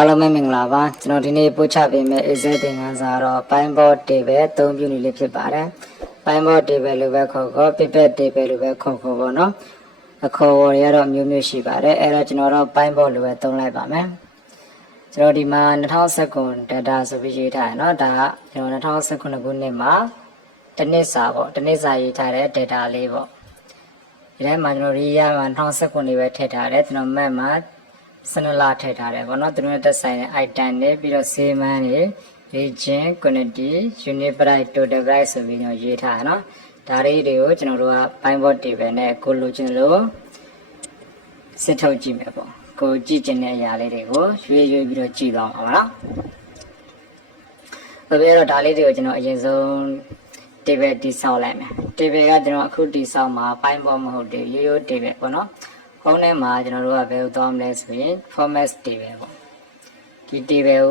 အားလုံးပဲမင်္ဂလာပါကျွန်တော်ဒီနေ့ပို့ချပေးမယ့် exam သင်ခန်းစာတော့ပိုင်းဘော့ table အသုံးပြုနည်းလေးဖြစ်ပါတယ်ပိုင်းဘော့ table လို့ပဲခေါ်ခေါ် pivot table လို့ပဲခေါ်ခေါ်ပေါ့နော်အခေါ်အဝေါ်တွေကတော့မျိုးမျိုးရှိပါတယ်အဲ့တော့ကျွန်တော်တော့ပိုင်းဘော့လို့ပဲသုံးလိုက်ပါမယ်ကျွန်တော်ဒီမှာ2019 data ဆိုပြီးရေးထားတယ်เนาะဒါကကျွန်တော်2019ခုနှစ်မှာတစ်နှစ်စာပေါ့တစ်နှစ်စာရေးထားတဲ့ data လေးပေါ့ဒီထဲမှာကျွန်တော်ရေးရမှာ2019နေပဲထည့်ထားတယ်ကျွန်တော် map မှာ12လထည့်ထားတယ်ပေါ့နော်သူတို့တက်ဆိုင်တဲ့ item တွေပြီးတော့ seaman တွေ region quantity unit price total price ဆိုပြီးတော့ရေးထားတယ်နော်ဒါတွေကိုကျွန်တော်တို့က pineboard table နဲ့ကိုလိုချင်လို့စစ်ထုတ်ကြည့်မယ်ပေါ့ကိုကြည့်ချင်တဲ့အရာလေးတွေကိုရွေးပြီးတော့ကြည့်သွားမှာပါနော်ပြီးတော့ဒါလေးတွေကိုကျွန်တော်အရင်ဆုံး table တိဆောက်လိုက်မယ် table ကကျွန်တော်အခုတိဆောက်မှာ pineboard မဟုတ်သေးရိုးရိုး table ပေါ့နော်ခုံးထဲမှာကျွန်တော်တို့ကဘယ်လိုသွားမလဲဆိုရင် format table ပေါ့ဒီ table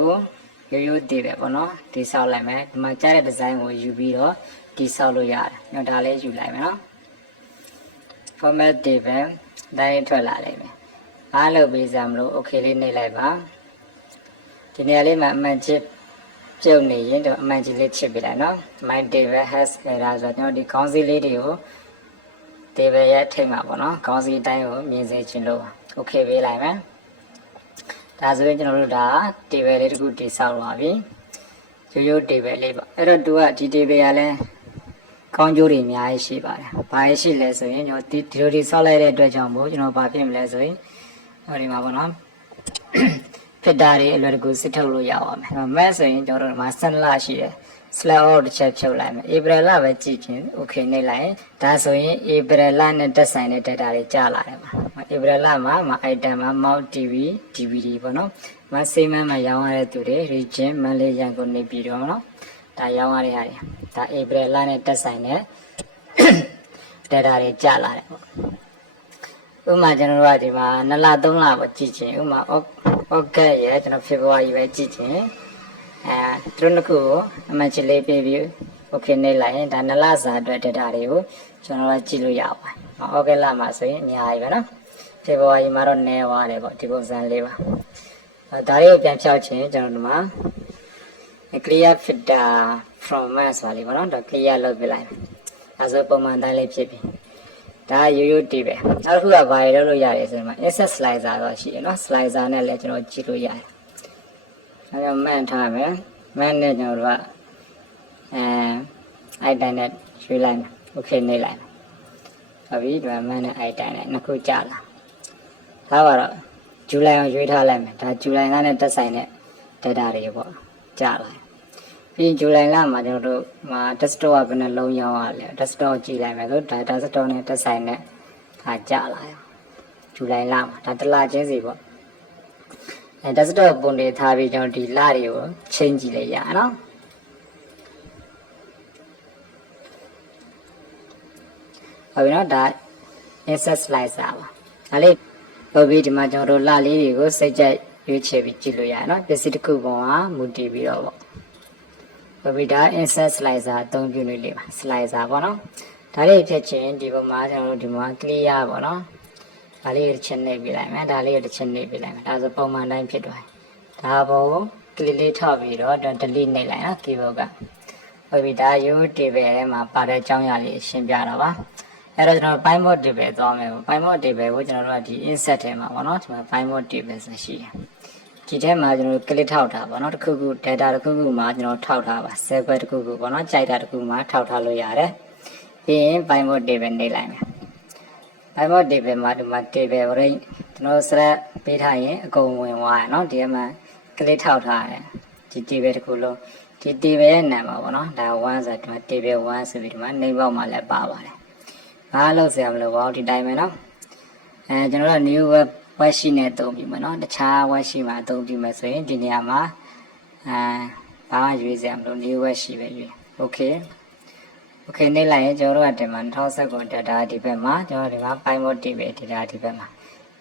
ကိုရိုးရိုး table ပေါ့နော်တိဆောက်လိုက်မယ်ဒီမှာကြားတဲ့ design ကိုယူပြီးတော့တိဆောက်လို့ရတယ်ညဒါလေးယူလိုက်မယ်နော် format table တိုင်းထွက်လာလိမ့်မယ်အားလုပ်ပေးစမ်းမလို့ okay လေးနှိပ်လိုက်ပါဒီနေရာလေးမှာအမှန်ချစ်ပြုတ်နေရင်တော့အမှန်ကြီးလေးချစ်ပေးလိုက်နော် my table has error ဆိုတော့ကျွန်တော်ဒီခေါင်းစည်းလေးတွေကိုtable ရဲ့ထိပ်မှာပေါ့နော်ခေါင်းစည်းအတိုင်းကိုမြင်စေချင်လို့ okay ပေးလိုက်မယ်ဒါဆိုရင်ကျွန်တော်တို့ဒါ table လေးတစ်ခုတည်ဆောက်ပါပြီရိုးရိုး table လေးပေါ့အဲ့တော့သူကဒီ table ကလည်းကောင်းကျိုးတွေအများကြီးရှိပါတယ်ဘာရှိလဲဆိုရင်ကျွန်တော်ဒီလိုဒီဆောက်လိုက်တဲ့အတွက်ကြောင့်မို့ကျွန်တော်ဘာဖြစ်မလဲဆိုရင်ဟိုဒီမှာပေါ့နော်ဖြစ်တာတွေအလွယ်တကူစစ်ထုတ်လို့ရပါမယ်။မဲ့ဆိုရင်ကျွန်တော်တို့ဒီမှာ12လရှိတယ်။ slash out တစ်ချက်ဖြုတ်လိုက်မယ်။ April လပဲကြည့်ချင်း okay နှိပ်လိုက်ရင်ဒါဆိုရင် April လနဲ့တက်ဆိုင်တဲ့ data တွေကြာလာတယ်ပါ။ April လမှာ item မှာ mount TV DVD ပေါ့နော်။မှာ seaman မှာရောင်းရတဲ့သူတွေ region မလေးရန်ကုန်နေပြီးတော့နော်။ဒါရောင်းရတဲ့ဟာတွေ။ဒါ April လနဲ့တက်ဆိုင်တဲ့ data တွေကြာလာတယ်ပေါ့။ဥပမာကျွန်တော်တို့ကဒီမှာ2လ3လပေါ့ကြည့်ချင်းဥပမာokay ရကျွန်တော် February ပဲကြည့်ချင်းသူတို့နှစ်ခုကိုအမှန်ချစ်လေးပေးပြီး okay နှိပ်လိုက်ရင်ဒါ2လစာအတွက် data တွေကိုကျွန်တော်တို့ကြည့်လို့ရပါတယ်။ okay လမှာဆိုရင်အများကြီးပဲနော်။ February မှာတော့နည်းသွားတယ်ပေါ့ဒီပုံစံလေးပါ။ဒါလေးကိုပြန်ဖြောက်ချင်းကျွန်တော်တို့မှာ clear filter from mass ပါလေးပေါ့နော်။ဒါ clear လုပ်ပြလိုက်မယ်။ဒါဆိုပုံမှန်တိုင်းလေးဖြစ်ပြီ။ဒါရိုးရိုးတီးပဲနောက်တစ်ခုကဘာတွေလုပ်လို့ရတယ်ဆိုတော့ insert slicer တော့ရှိတယ်နော် slicer နဲ့လည်းကျွန်တော်ကြည့်လို့ရတယ်အဲဒါမှန်ထားမယ်မှန်နဲ့ကျွန်တော်တို့ကitem နဲ့ရွေးလိုက်မယ် okay နှိပ်လိုက်မယ်ဟုတ်ပြီဒီမှာမှန်နဲ့ item နဲ့နှစ်ခုကြာလာဒါကတော့ဇူလိုင်အောင်ရွေးထားလိုက်မယ်ဒါဇူလိုင်လနဲ့တက်ဆိုင်တဲ့ data တွေပေါ့ကြာလာပြီးဇူလိုင်လမှာကျွန်တော်တို့မှာ desktop ကဘယ်နှလုံးရောင်းရလဲ desktop ကြည့်လိုက်မယ်ဆိုဒါ desktop နဲ့တက်ဆိုင်တဲ့ဒါကြာလာရောဇူလိုင်လမှာဒါတစ်လချင်းစီပေါ့desktop ပုံတွေထားပြီးကျွန်တော်ဒီလတွေကိုချိန်ကြည့်လိုက်ရအောင်နော်ဟုတ်ပြီနော်ဒါ insert slicer ပါဒါလေးဟုတ်ပြီဒီမှာကျွန်တော်တို့လလေးတွေကိုစိတ်ကြိုက်ရွေးချယ်ပြီးကြည့်လို့ရအောင်နော်ပစ္စည်းတစ်ခုပေါ်မှာမူတည်ပြီးတော့ပေါ့ဟုတ်ပြီဒါ insert slicer အသုံးပြုနေလေးပါ slicer ပေါ့နော်ဒါလေးဖြတ်ချင်းဒီပုံမှာကျွန်တော်တို့ဒီမှာ clear ပေါ့နော်ဒါလေးတစ်ချက်နှိပ်ပြလိုက်မယ်ဒါလေးတစ်ချက်နှိပ်ပြလိုက်မယ်ဒါဆိုပုံမှန်တိုင်းဖြစ်သွားဒါပုံကလစ်လေးထောက်ပြီးတော့ delete နှိပ်လိုက်နော် keyboard ကဟုတ်ပြီဒါရိုး table ထဲမှာပါတဲ့အကြောင်းအရာလေးရှင်းပြတော့ပါအဲ့တော့ကျွန်တော် pineboard table သွားမယ်ပေါ့ pineboard table ကိုကျွန်တော်တို့ကဒီ insert ထဲမှာပေါ့နော်ဒီမှာ pineboard table ဆိုရှိတယ်ဒီထဲမှာကျွန်တော်တို့ click ထောက်တာပေါ့နော်တစ်ခုခု data တစ်ခုခုမှာကျွန်တော်ထောက်ထားပါ sequence တစ်ခုခုပေါ့နော်ကြိုက်တာတစ်ခုမှာထောက်ထားလို့ရတယ်ပြီးရင် pineboard table နှိပ်လိုက်မယ်pineboard table မှာဒီမှာ table ကိုကျွန်တော်စရက်ပေးထားရင်အကုန်ဝင်သွားရနော်ဒီထဲမှာ click ထောက်ထားတယ်ဒီ table တစ်ခုလုံးဒီ table ရဲ့နာမည်ပေါ့နော်ဒါ1ဆိုတော့ဒီမှာ table 1ဆိုပြီးဒီမှာ name box မှာလည်းပါပါတယ်ဘာလို့ဆရာမလို့ပေါ့ဒီတိုင်းပဲနော်ကျွန်တော်တို့ new web sheet နဲ့တုံးပြီးမယ်နော်တခြား web sheet မှာတုံးပြီးမယ်ဆိုရင်ဒီနေရာမှာဘာမှရွေးစရာမလို new web sheet ပဲရွေး okay okay နှိပ်လိုက်ရင်ကျွန်တော်တို့ကဒီမှာ2019 data ဒီဘက်မှာကျွန်တော်ဒီမှာ pineboard table data ဒီဘက်မှာ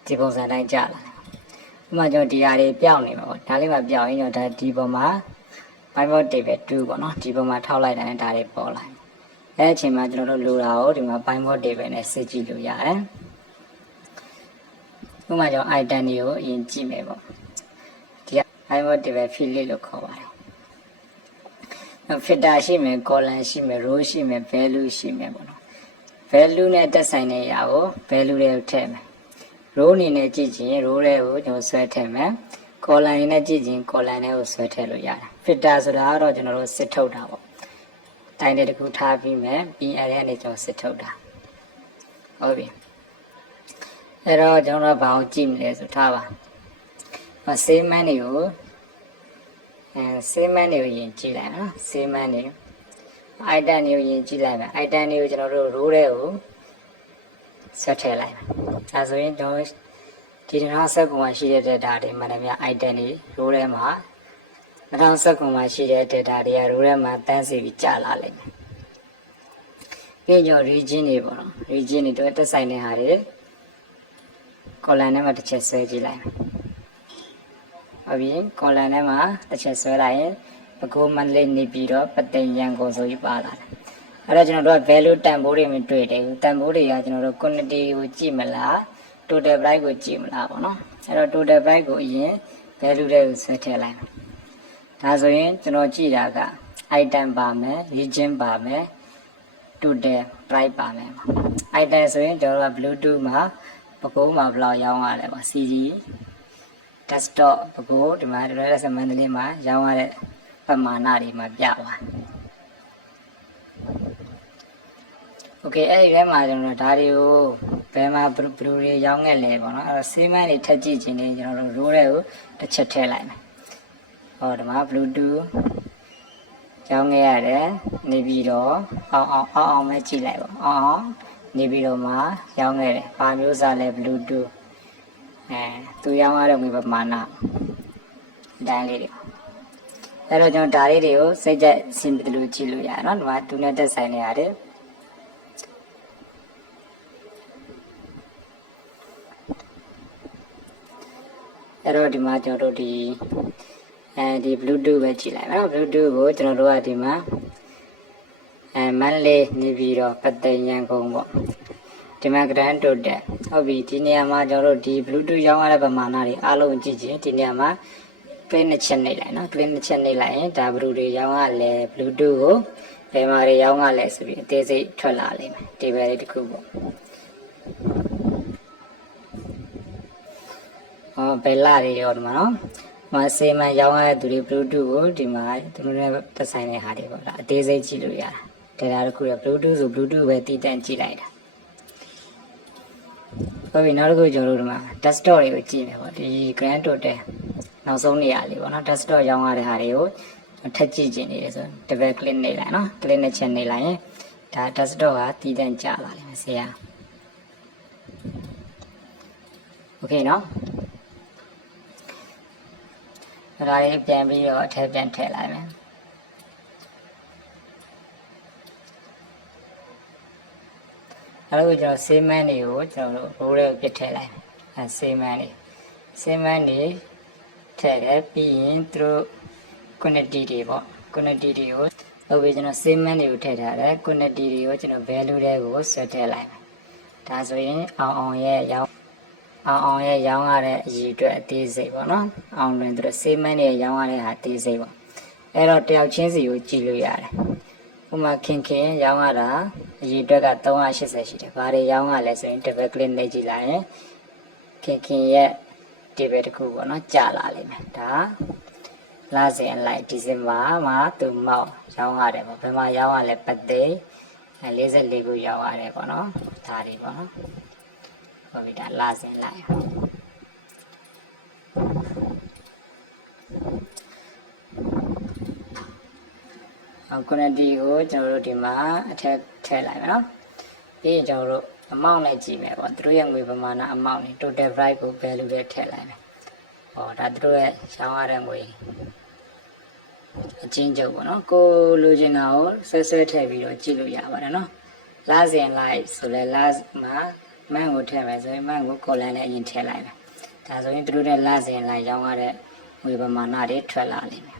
ဒီပုံစံတိုင်းကြာလာတယ်ဥပမာကျွန်တော်ဒီဟာတွေပြောင်းနေမှာပေါ့ဒါလေးမှာပြောင်းရင်ကျွန်တော်ဒါဒီပုံမှာ pineboard table 2ပေါ့နော်ဒီပုံမှာထောက်လိုက်တိုင်းဒါတွေပေါ်လာအဲ့အချိန်မှာကျွန်တော်တို့လိုတာကိုဒီမှာ pineboard table နဲ့စစ်ကြည့်လို့ရတယ်ဥပမာကျွန်တော် item တွေကိုအရင်ကြည့်မယ်ပေါ့ဒီက ပိုင်းပေါ်တစ်ပဲ affiliate လို့ခေါ်ပါတယ်filter ရှိမယ် column ရှိမယ် row ရှိမယ် value ရှိမယ်ပေါ့နော် value နဲ့တက်ဆိုင်တဲ့အရာကို value တွေကိုထည့်မယ် row အနေနဲ့ကြည့်ချင် row တွေကိုကျွန်တော်ဆွဲထည့်မယ် column အနေနဲ့ကြည့်ချင် column တွေကိုဆွဲထည့်လို့ရတယ် filter ဆိုတာကတော့ကျွန်တော်တို့စစ်ထုတ်တာပေါ့တိုင်းတဲ့တစ်ခုထားပြီးမယ်ပြီးအဲ့ဒီကနေကျွန်တော်စစ်ထုတ်တာဟုတ်ပြီအဲ့တော့ကျွန်တော်တို့ဘာကိုကြည့်မလဲဆိုထားပါstatement တွေကိုstatement တွေကိုယင်ကြည့်လိုက်နော် statement တွေ item တွေကိုယင်ကြည့်လိုက်မယ် item တွေကိုကျွန်တော်တို့ row တွေကိုဆက်ထည့်လိုက်မယ်ဒါဆိုရင်ကျွန်တော်ဒီ2019မှာရှိတဲ့ data တွေမှန်တယ်များ item တွေ row ထဲမှာ2019မှာရှိတဲ့ data တွေက row ထဲမှာတန်းစီပြီးကြာလာလိမ့်မယ်ပြီးတော့ region တွေပေါ့နော် region တွေတော့တက်ဆိုင်တဲ့ဟာတွေ column ထဲမှာတစ်ချက်ဆွဲကြည့်လိုက်မယ်ဟုတ်ပြီ column ထဲမှာတစ်ချက်ဆွဲလိုက်ရင်ပကိုးမန္တလေးနေပြီးတော့ပသိမ်ရန်ကုန်ဆိုပြီးပါလာတယ်အဲ့တော့ကျွန်တော်တို့က value တန်ဖိုးတွေမတွေ့တယ်ဘူးတန်ဖိုးတွေကကျွန်တော်တို့ quantity ကိုကြည့်မလား total price ကိုကြည့်မလားပေါ့နော်အဲ့တော့ total price ကိုအရင် value တွေကိုဆွဲထည့်လိုက်မယ်ဒါဆိုရင်ကျွန်တော်ကြည့်တာက item ပါမယ် region ပါမယ် total price ပါမယ် item ဆိုရင်ကျွန်တော်တို့က bluetooth မှာပကိုးမှာဘယ်လောက်ရောင်းရလဲပေါ့ CD desktop ပကိုးဒီမှာဒီလိုလဲစမန်တလေးမှာရောင်းရတဲ့ပမာဏတွေမှာပြပါโอเคအဲ့ဒီထဲမှာကျွန်တော်ဒါတွေကိုဘယ်မှာဘလူးတွေရောင်းခဲ့လဲပေါ့နော်အဲ့တော့ statement တွေထပ်ကြည့်ခြင်းနဲ့ကျွန်တော်တို့ row တွေကိုတစ်ချက်ထည့်လိုက်မယ်ဟောဒီမှာ bluetooth ရောင်းခဲ့ရတယ်နေပြီးတော့အောင်ပဲကြည့်လိုက်ပါအောင်နေပြီးတော့မှရောင်းခဲ့တယ်ပါမျိုးစားလဲ bluetooth သူရောင်းရတဲ့ငွေပမာဏဒိုင်းလေးတွေအဲ့တော့ကျွန်တော်ဒါလေးတွေကိုစိတ်ကြက်အဆင်ပြေလို့ကြည့်လို့ရတယ်နော်ဒီမှာသူနဲ့တက်ဆိုင်နေရတယ်အဲ့တော့ဒီမှာကျွန်တော်တို့ဒီbluetooth ပဲကြည့်လိုက်နော် bluetooth ကိုကျွန်တော်တို့ကဒီမှာမန္တလေးနေပြီးတော့ပသိမ်ရန်ကုန်ပေါ့ဒီမှာ grand total ဟုတ်ပြီဒီနေရာမှာကျွန်တော်တို့ဒီ bluetooth ရောင်းရတဲ့ပမာဏတွေအားလုံးကြည့်ချင်းဒီနေရာမှာ play နှစ်ချက်နှိပ်လိုက်နော် play နှစ်ချက်နှိပ်လိုက်ရင်ဒါ bluetooth တွေရောင်းရလဲ bluetooth ကိုဘယ်မှာတွေရောင်းရလဲဆိုပြီးအသေးစိတ်ထွက်လာလိမ့်မယ် table လေးတစ်ခုပေါ့ဘယ်လာတွေရောဒီမှာနော်မဆေးမရောင်းရတဲ့သူတွေ bluetooth ကိုဒီမှာသူတို့နဲ့သက်ဆိုင်တဲ့ဟာတွေပေါ့ဒါအသေးစိတ်ကြည့်လို့ရတာဒါတစ်ခုရ bluetooth ဆို bluetooth ပဲတည်တံ့ကြည့်လိုက်တာဟုတ်ပြီနောက်တစ်ခုကျွန်တော်တို့ဒီမှာ desktop တွေကိုကြည့်မယ်ပေါ့ဒီ grand total နောက်ဆုံးနေရာလေးပေါ့နော် desktop ရောင်းရတဲ့ဟာတွေကိုထပ်ကြည့်ခြင်းနေတယ်ဆို double click နေလိုက်နော် click နဲ့ချက်နေလိုက်ရင်ဒါ desktop ကတည်တံ့ကြလာလိမ့်မယ်ဆရာโอเคနော်ဒါလေးပြန်ပြီးတော့အထက်ပြန်ထည့်လိုက်မယ်အဲ့လိုကျွန်တော် statement တွေကိုကျွန်တော်တို့ row ထဲပြစ်ထည့်လိုက်မယ်statement တွေထည့်တယ်ပြီးရင်သူတို့ quantity တွေပေါ့ quantity တွေကိုဟုတ်ပြီကျွန်တော် statement တွေကိုထည့်ထားတယ် quantity တွေကိုကျွန်တော် value တွေကိုဆွဲထည့်လိုက်မယ်ဒါဆိုရင်အောင်ရဲ့ရောင်းရတဲ့အရေးအတွက်အသေးစိတ်ပေါ့နော်အောင်တွင်သူတို့ statement တွေရောင်းရတဲ့ဟာအသေးစိတ်ပေါ့အဲ့တော့တယောက်ချင်းစီကိုကြည့်လို့ရတယ်ဥပမာခင်ရောင်းရတာအရေးအတွက်က380ရှိတယ်ဘာတွေရောင်းရလဲဆိုရင် double click နှိပ်ကြည့်လိုက်ရင်ခင်ရဲ့ table တစ်ခုပေါ့နော်ကြာလာလိမ့်မယ်ဒါလာစဉ်အလိုက်ဒီဇင်ဘာမှာသူမောက်ရောင်းရတယ်ပေါ့ဘယ်မှာရောင်းရလဲပသိမ်44ခုရောင်းရတယ်ပေါ့နော်ဒါတွေပေါ့နော်ဟုတ်ပြီဒါလာစဉ်လိုက်quantity ကိုကျွန်တော်တို့ဒီမှာအထက်ထည့်လိုက်မယ်နော်ပြီးရင်ကျွန်တော်တို့အမောင့်နဲ့ကြည့်မယ်ပေါ့သူတို့ရဲ့ငွေပမာဏအမောင့်နဲ့ total price ကို value နဲ့ထည့်လိုက်မယ်ဟောဒါသူတို့ရဲ့ရောင်းရတဲ့ငွေအချင်းချုပ်ပေါ့နော်ကိုလိုချင်တာကိုဆွဲထည့်ပြီးတော့ကြည့်လို့ရပါတယ်နော်လာစဉ်လိုက်ဆိုလဲလာမှာမန်ကိုထည့်မယ်ဆိုရင်မန်ကို column နဲ့အရင်ထည့်လိုက်မယ်ဒါဆိုရင်သူတို့ရဲ့လာစဉ်လိုက်ရောင်းရတဲ့ငွေပမာဏတွေထွက်လာလိမ့်မယ်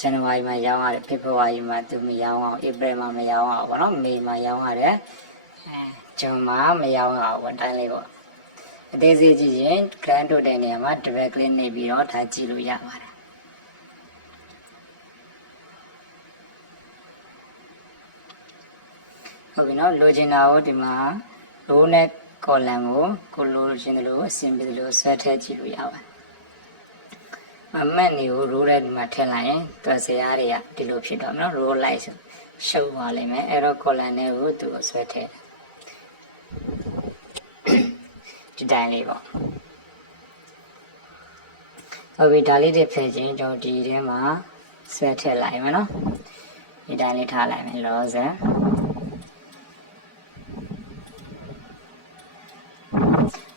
ဇန်နဝါရီမှာရောင်းရတယ်ဖေဖော်ဝါရီမှာသူမရောင်းအောင်ဧပြီမှာမရောင်းအောင်ပေါ့နော်မေမှာရောင်းရတယ်ဇွန်မှာမရောင်းအောင်ပေါ့တိုင်းလေးပေါ့ အသေးစိတ်ကြည့်ရင် grand တို့တဲ့နေရာမှာ double click နေပြီးတော့ဒါကြည့်လို့ရပါတယ်ဟုတ်ပြီနော်လိုချင်တာကိုဒီမှာ row နဲ့ column ကိုလိုချင်တယ်လို့အဆင်ပြေတယ်လို့ဆွဲထည့်ကြည့်လို့ရပါတယ်အမှတ်တွေကို row ထဲဒီမှာထည့်လိုက်ရင်သူဇယားတွေကဒီလိုဖြစ်တော့မယ်နော် row လိုက်ဆိုရှုပ်သွားလိမ့်မယ်အဲ့တော့ column တွေကိုသူ့ကိုဆွဲထည့်ဒီတိုင်းလေးပေါ့ဟုတ်ပြီဒါလေးတွေဖယ်ခြင်းကျွန်တော်ဒီထဲမှာဆွဲထည့်လိုက်မယ်နော်ဒီတိုင်းလေးထားလိုက်မယ်လောဆယ်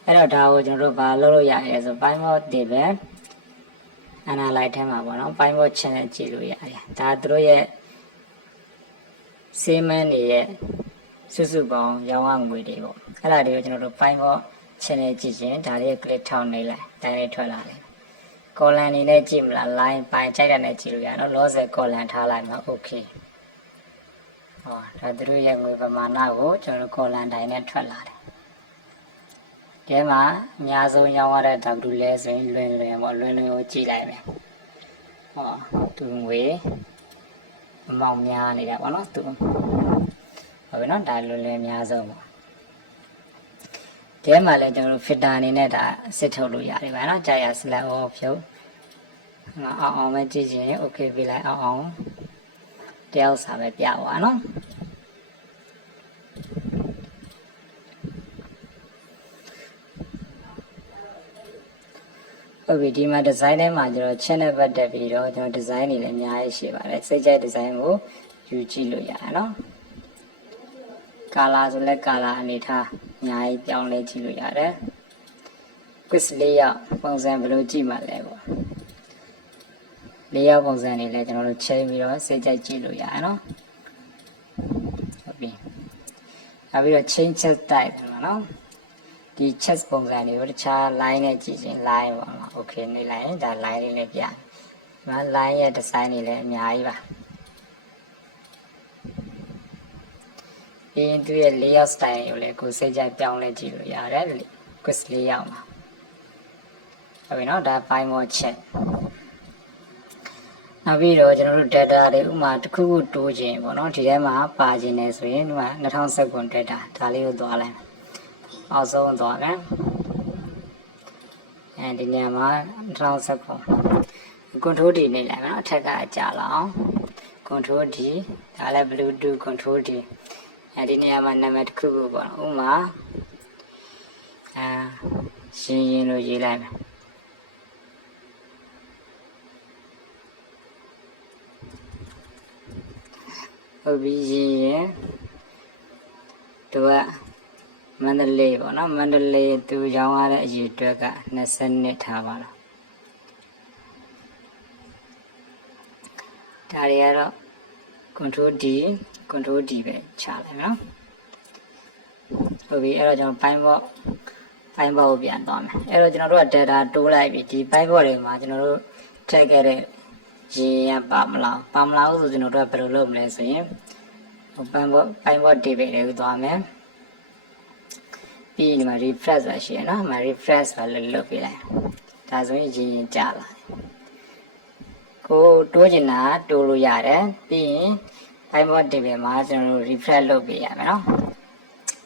အဲ့တော့ဒါကိုကျွန်တော်တို့ဘာလုပ်လို့ရလဲဆိုပိုင်းမော့တည်ပဲ analyze ထဲမှာပေါ့နော်ပိုင်းမော့ channel ကြည့်လို့ရတယ်ဒါသူတို့ရဲ့စေးမန်းတွေရဲ့စုစုပေါင်းရောင်းရငွေတွေပေါ့အဲ့ဒါတွေကိုကျွန်တော်တို့ပိုင်းမော့ channel ကြည့်ရင်ဒါလေး click ထောက်နေလိုက်တိုင်းလေးထွက်လာတယ် column နေနဲ့ကြည့်မလား line ပိုင်းကြိုက်တာနဲ့ကြည့်လို့ရနော် loss column ထားလိုက်မှာ okay ဟောဒါသူတို့ရဲ့ငွေပမာဏကိုကျွန်တော်တို့ column တိုင်းနဲ့ထွက်လာတယ်ဒီမှာအများဆုံးရောင်းရတဲ့ W လဲဆိုရင်လွင်ပေါ့လွင်ကိုကြည့်လိုက်မယ်ဟောသူငွေအမောက်များနေတာပေါ့နော်သူဟုတ်ပြီနော်ဒါလွင်အများဆုံးပေါ့ဒီမှာလည်းကျွန်တော်တို့ filter အနေနဲ့ဒါစစ်ထုတ်လို့ရတယ်ဗျာနော်ကြာရ select off ဖြုတ်အောင်ပဲကြည့်ချင် okay ပြလိုက်အောင်တယောက်စာပဲပြပါနော်ဟုတ်ပြီဒီမှာ design ထဲမှာကျွန်တော် channel ပတ်တက်ပြီးတော့ကျွန်တော် design တွေလည်းအများကြီးရှိပါတယ်စိတ်ကြိုက် design ကိုယူကြည့်လို့ရတယ်နော် color ဆိုလဲ color အနေထားအများကြီးပြောင်းလဲကြည့်လို့ရတယ် quiz layout ပုံစံဘယ်လိုကြည့်မှလဲပေါ့ layout ပုံစံတွေလည်းကျွန်တော်တို့ချိန်ပြီးတော့စိတ်ကြိုက်ကြည့်လို့ရတယ်နော်ဟုတ်ပြီနောက်ပြီးတော့ change chat type ပေါ့နော်ဒီ chat ပုံစံတွေကိုတခြား line နဲ့ကြည့်ရင် line ပေါ့နော် okay နေလိုက်ရင်ဒါ line လေးနဲ့ပြဒီမှာ line ရဲ့ design တွေလည်းအများကြီးပါပြီးသူရဲ့ layout style ကိုလည်းကိုစိတ်ကြိုက်ပြောင်းလဲကြည့်လို့ရတယ် quiz layout မှာဟုတ်ပြီနော်ဒါ file more chat နောက်ပြီးတော့ကျွန်တော်တို့ data တွေဥမာတစ်ခုခုတိုးခြင်းပေါ့နော်ဒီထဲမှာပါခြင်းနေဆိုရင်ဒီမှာ2019 data ဒါလေးကိုသွားလိုက်အောက်ဆုံးသွားမယ်အဲဒီနေရာမှာ2019 control D နေလိုက်မယ်နော်အထက်ကအကြလောက် control D ဒါလည်း bluetooth control D အဲဒီနေရာမှာနာမည်တစ်ခုခုပေါ့ဥမာရင်လို့ရေးလိုက်မယ်ဟုတ်ပြီရင်သူကမန္တလေးပေါ့နော်မန္တလေးသူရောင်းရတဲ့အရေအတွက်က20နှစ်ထားပါတော့ဒါတွေကတော့ control D ပဲချလိုက်နော်ဟုတ်ပြီအဲ့တော့ကျွန်တော်ပိုင်းဘောကိုပြန်သွားမယ်အဲ့တော့ကျွန်တော်တို့က data တိုးလိုက်ပြီဒီပိုင်းဘောတွေမှာကျွန်တော်တို့ထည့်ခဲ့တဲ့ရေရပါမလားဆိုကျွန်တော်တို့ကဘယ်လိုလုပ်မလဲဆိုရင်ပိုင်းဘော table တွေကိုသွားမယ်ပြီးဒီမှာ refresh ဆိုတာရှိရနော်ဒီမှာ refresh ဆိုတာလုပ်ပြလိုက်ဒါဆိုရင်ရင်ကြာလာကိုတိုးချင်တာတိုးလို့ရတယ်ပြီးရင်ပိုင်းဘော table မှာကျွန်တော်တို့ refresh လုပ်ပြရမယ်နော်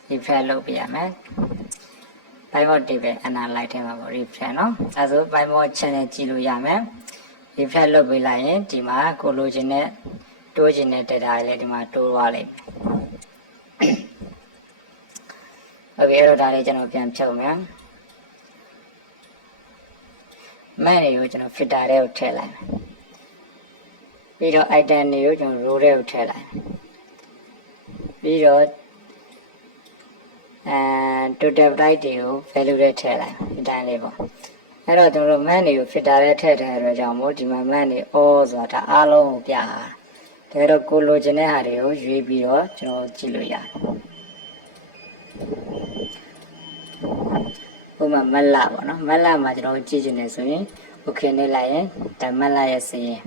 refresh လုပ်ပြရမယ်ပိုင်းဘော table analyze ထဲမှာပေါ့ refresh နော်အဲဆိုပိုင်းဘော channel ကြည့်လို့ရမယ် refresh လုပ်ပေးလိုက်ရင်ဒီမှာကိုလိုချင်တဲ့တိုးချင်တဲ့ data တွေလည်းဒီမှာတိုးသွားလိမ့်မယ်ဟုတ်ပြီအဲ့တော့ဒါလေးကျွန်တော်ပြန်ဖြုတ်မယ်မှန်တွေကိုကျွန်တော် filter ထဲကိုထည့်လိုက်မယ်ပြီးတော့ item တွေကိုကျွန်တော် row ထဲကိုထည့်လိုက်မယ်ပြီးတော့total price တွေကို value ထဲထည့်လိုက်ဒီတိုင်းလေးပေါ့အဲ့တော့ကျွန်တော်တို့ man တွေကို filter ထဲထည့်တဲ့အတွက်ကြောင့်မို့ဒီမှာ man တွေ all ဆိုတာဒါအားလုံးကိုပြတာဒါတော့ကိုလိုချင်တဲ့ဟာတွေကိုရွေးပြီးတော့ကျွန်တော်ကြည့်လို့ရတယ်ဥပမာမက်လာပေါ့နော်မက်လာမှာကျွန်တော်ကြည့်ချင်တယ်ဆိုရင် okay နေလိုက်ရင်ဒါမက်လာရဲ့စီရင်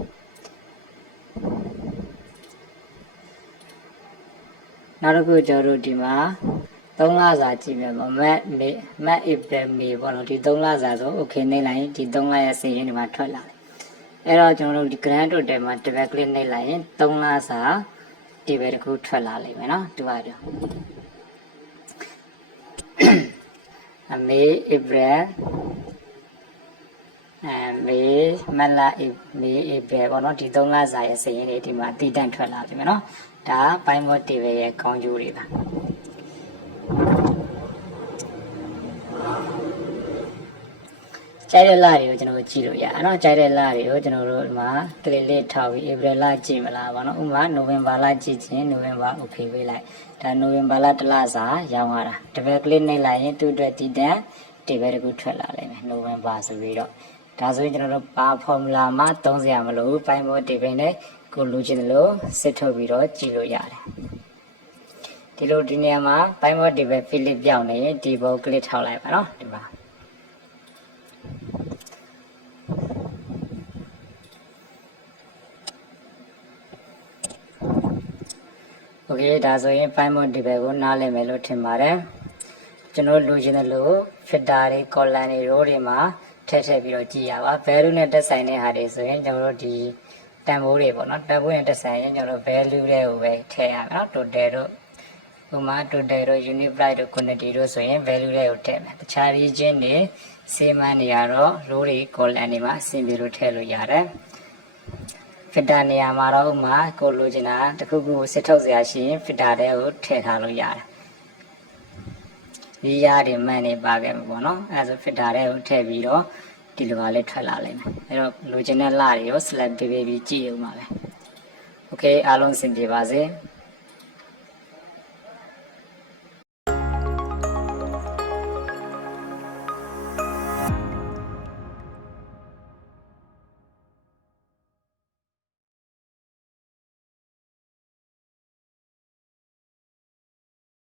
နောက်တစ်ခုကျွန်တော်တို့ဒီမှာ 3လစာကြည့်မယ်ပေါ့မတ်ဧပြီမေပေါ့နော်ဒီ3လစာဆို okay နေလိုက်ဒီ3လရဲ့စာရင်းဒီမှာထွက်လာတယ်အဲ့တော့ကျွန်တော်တို့ဒီ grand total မှာ double click နှိပ်လိုက်ရင်3လစာ table တစ်ခုထွက်လာလိမ့်မယ်နော်တူပါတယ်မေဧပြီမေမလမေဧပြီပေါ့နော်ဒီ3လစာရဲ့စာရင်းတွေဒီမှာတည်တံ့ထွက်လာပြီမယ်နော်ဒါပိုင်းမော table ရဲ့ကောင်းကျိုးတွေပါကျိုက်တဲ့လတွေကိုကျွန်တော်ကြည့်လို့ရအောင်เนาะကျိုက်တဲ့လတွေကိုကျွန်တော်တို့ဒီမှာ click လေးထောက်ပြီး April လကြည့်မလားပေါ့နော်ဥပမာ November လကြည့်ခြင်း November okay ပေးလိုက်ဒါ November လတစ်လစာရောင်းရတာ double click နှိပ်လိုက်ရင်သူ့အတွက်တည်တံ့ table တစ်ခုထွက်လာလိမ့်မယ် November ဆိုပြီးတော့ဒါဆိုရင်ကျွန်တော်တို့ပါ formula မှာသုံးစရာမလိုဘူးပိုင်းမော table နဲ့ကိုလိုချင်တယ်လို့စစ်ထုတ်ပြီးတော့ကြည့်လို့ရတယ်ဒီလိုဒီနေရာမှာပိုင်းမော table fill ပြောင်းနေရင်ဒီဘော click ထောက်လိုက်ပါเนาะဒီမှာโอเคဒါဆိုရင် file mode table ကိုနားလည်မယ်လို့ထင်ပါတယ်ကျွန်တော်လိုချင်တယ်လို့ filter တွေ column တွေ row တွေမှာထည့်ပြီးတော့ကြည့်ရပါ value နဲ့တက်ဆိုင်တဲ့ဟာတွေဆိုရင်ကျွန်တော်တို့ဒီတန်ဖိုးတွေပေါ့နော်တန်ဖိုးနဲ့တက်ဆိုင်ရင်ကျွန်တော်တို့ value တွေကိုပဲထည့်ရမယ်နော် total တို့ဥပမာ total တို့ unit price တို့ quantity တို့ဆိုရင် value တွေကိုထည့်မယ်တခြား region တွေ segment တွေကတော့ row တွေ column တွေမှာအဆင်ပြေလို့ထည့်လို့ရတယ်filter နေရာမှာတော့ဥမာကိုလိုချင်တာတခုခုကိုစစ်ထုတ်စရာရှိရင် filter တွေကိုထည့်ထားလို့ရတယ်ဒီရတွေမှန်နေပါခဲ့မှာပေါ့နော်အဲဒါဆို filter တွေကိုထည့်ပြီးတော့ဒီလိုပါလေးထွက်လာလိမ့်မယ်အဲတော့လိုချင်တဲ့လတွေကို select ပေးပြီးကြည့်အောင်ပါပဲ okay အားလုံးအဆင်ပြေပါစေ